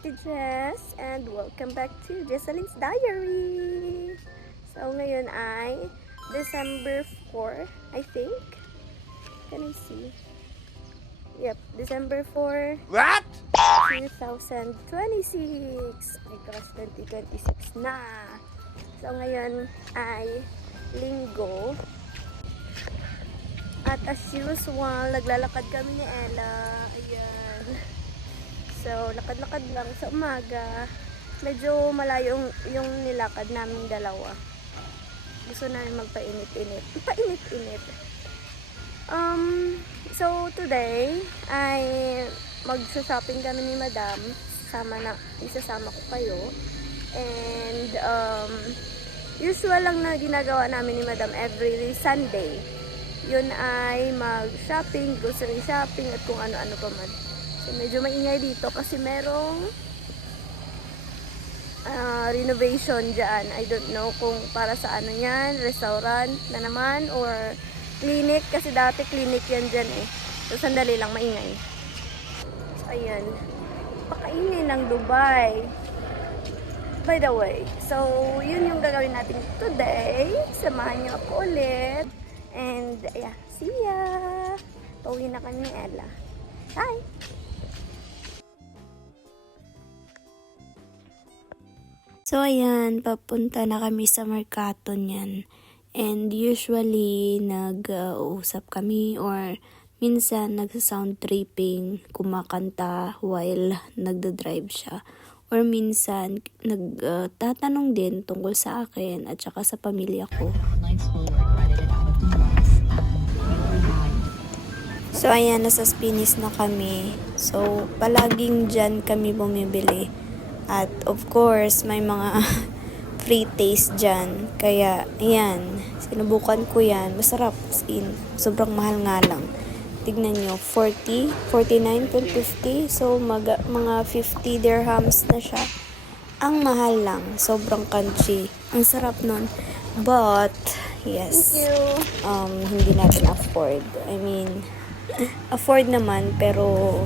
Ate Jess and welcome back to Jessaline's Diary. So ngayon ay December 4, I think. Can I see? Yep, December 4. What? 2026. My gosh, 2026 na. So ngayon ay Linggo. At as usual, naglalakad kami ni Ella. Ayan. So, lakad-lakad lang sa umaga. Medyo malayo yung nilakad namin dalawa. Gusto namin magpainit-init. Painit-init. So, today, ay mag-shopping kami ni Madam. Isasama ko kayo. And, usual lang na ginagawa namin ni Madam every Sunday. Yun ay mag-shopping, grocery shopping, at kung ano-ano pa man. So, medyo maingay dito kasi merong renovation dyan. I don't know kung para sa ano yan, restaurant na naman or clinic. Kasi dati clinic yan dyan eh. So, sandali lang, maingay. So, ayan. Pakaingay ng Dubai. By the way, so, yun yung gagawin natin today. Samahan niyo ako ulit. And, yeah, see ya! Pauwi na kami ni Ella. Hi! So, ayan, papunta na kami sa Mercato niyan. And usually, nag-uusap kami or minsan nagsa-sound tripping, kumakanta while nagda-drive siya. Or minsan, nagtatanong din tungkol sa akin at saka sa pamilya ko. So, ayan, nasa Spinis na kami. So, palaging dyan kami bumibili. At, of course, may mga free taste dyan. Kaya, ayan, sinubukan ko yan. Masarap, as in. Sobrang mahal nga lang. Tignan nyo, 40, 49, 50. So, mga 50 dirhams na siya. Ang mahal lang. Sobrang crunchy. Ang sarap nun. But, yes. Hindi natin afford. I mean, afford naman, pero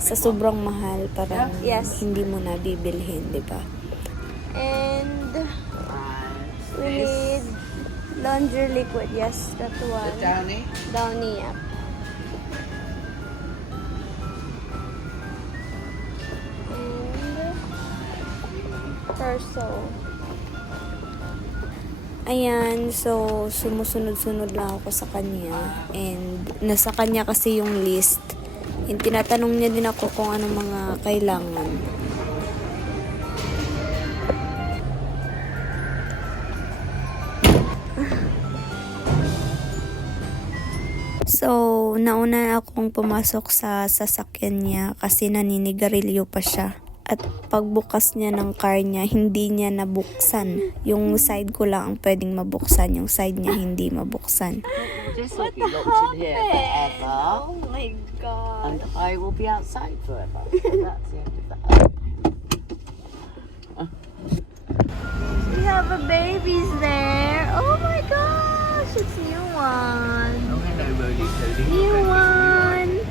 sa sobrang mahal, parang hindi mo na bibilhin, di ba? And we need laundry liquid. Yes, that one. Downy? Downy, yeah. And Perso. Ayan, so sumusunod-sunod lang ako sa kanya. And nasa kanya kasi yung list. And tinatanong niya din ako kung ano mga kailangan. So, nauna akong pumasok sa sasakyan niya kasi naninigarilyo pa siya. At pagbukas niya ng car niya, hindi niya nabuksan. Yung side ko lang ang pwedeng mabuksan. Yung side niya hindi mabuksan. What the locked in here forever. Oh my god. And I will be outside forever. That's the end of that. We have a baby's there. Oh my gosh, it's new one. Oh, hello, Roly Toady. New one.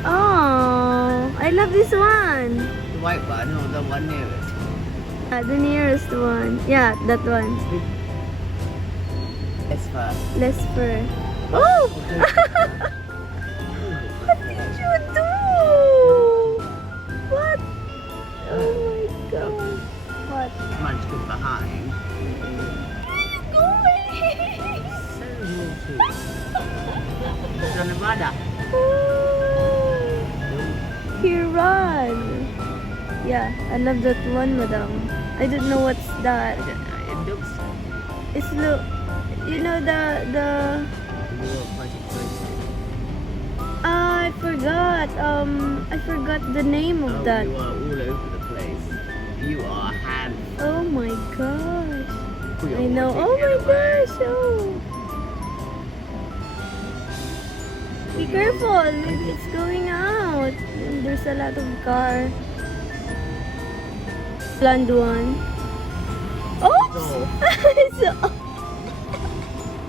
Oh, I love this one. The white one or the one nearest? The nearest one. Yeah, that one. Yes, first. Less fur. Oh! What did you do? What? Oh my god. What? Munchkin behind. Where are you going? So naughty. He's on a rudder. Oh, he run. Yeah, I love that one, madam. I don't know what's that. It looks It's look. You know the I forgot the name of that. You are all over the place. You are a handful. Oh my gosh. We I all know. want to Oh get my away. gosh. Oh. Be careful. It's going out. There's a lot of car. Blonde one. Oops. So,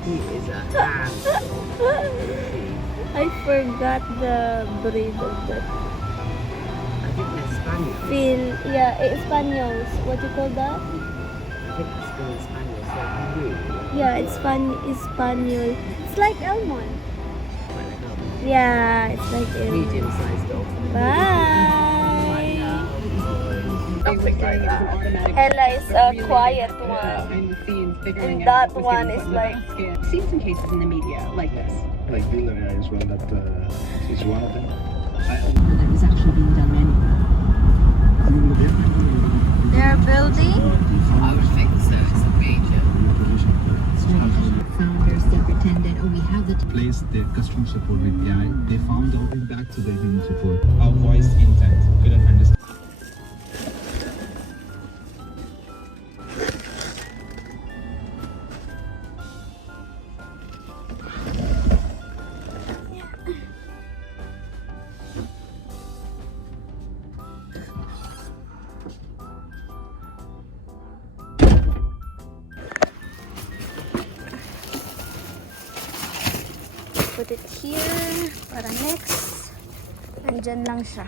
He is a handful. I forgot the breed of that. Spaniel. Yeah, Españols. What do you call that? I think it's called Spaniel. So blue. Yeah, Espanol. It's like almond. Right now. Yeah, it's like almond. Medium-sized dog. Bye. Something like that. Ella is a quiet one. And that one is like... Seen some cases in the media like this. Like Villarreal is one that is one of them. That was actually being done manually. They're building? I would think so. It's a major. Founders that pretended, oh, we have the Place their customer support with AI. They found out back to their human support. Our voice intent couldn't understand. Put it here para next. Nandyan lang siya.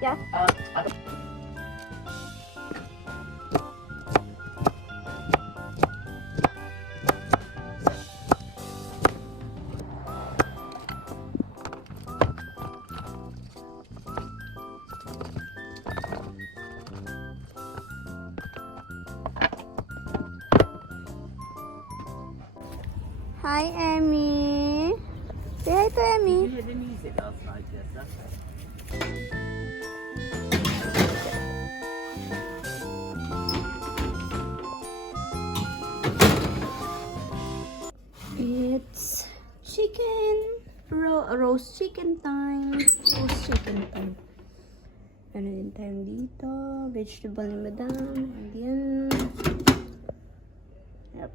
Yeah. Hi, Emmy. Say hi to Emmy. You hear the music outside this? That's it. It's roast chicken time. Roast chicken time. Ano din tayo dito? Vegetable ni Madam. And yan. Yep.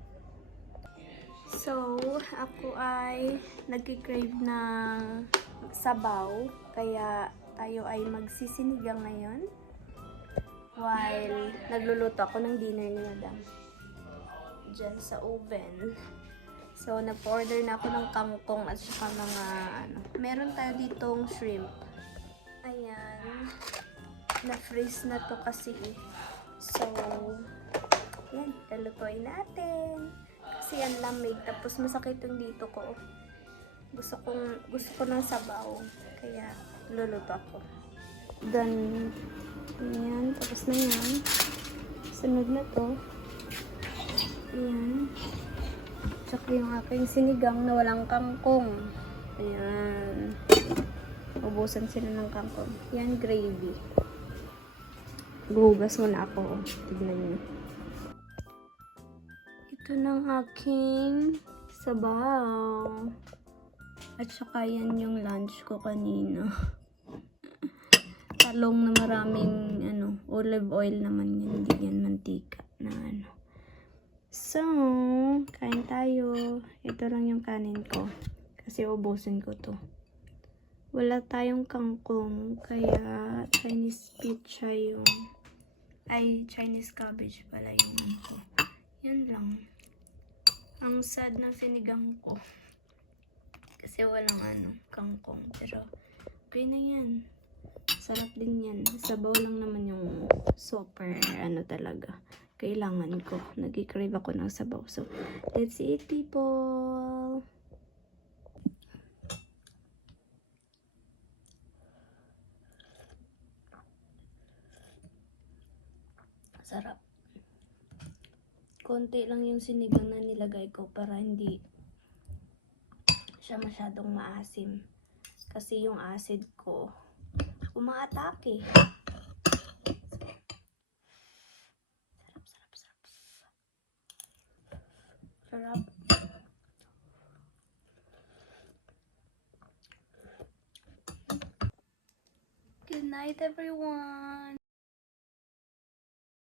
So, ako ay nagkikrave ng sabaw. Kaya tayo ay magsisinigang ngayon. While nagluluto ako ng dinner ni Madam. Diyan sa oven. So, nag-order na ako ng kangkong at saka mga ano. Meron tayo ditong shrimp. Ayan. Na-freeze na to kasi. So, yan. Lalutuin natin. Kasi yan lamig. Tapos masakit yung dito ko. Gusto ko ng sabaw. Kaya, luluto ako. Then, ayan. Tapos na yan. Sunod na to. Ayan. Tsaka yung aking sinigang na walang kangkong. Ayan. Ubusan sila ng kangkong. Yan, gravy. Guhugas muna ako. Tignan nyo. Ito ng aking sabaw. At saka yan yung lunch ko kanina. Talong na maraming olive oil naman yan. Hindi yan mantika na ano. So, kain tayo. Ito lang yung kanin ko. Kasi ubusin ko to. Wala tayong kangkong. Kaya Chinese pizza yung... Ay, Chinese cabbage pala yung ano ko. Yan lang. Ang sad ng sinigang ko. Kasi walang kangkong. Pero, okay na yan. Sarap din yan. Sabaw lang naman yung super talaga. Kailangan ko. Nag-crave ako ng sabaw. So, let's eat, people! Sarap. Konti lang yung sinigang na nilagay ko para hindi siya masyadong maasim. Kasi yung acid ko umaatake. Sarap, sarap, sarap. Sarap. Good night, everyone.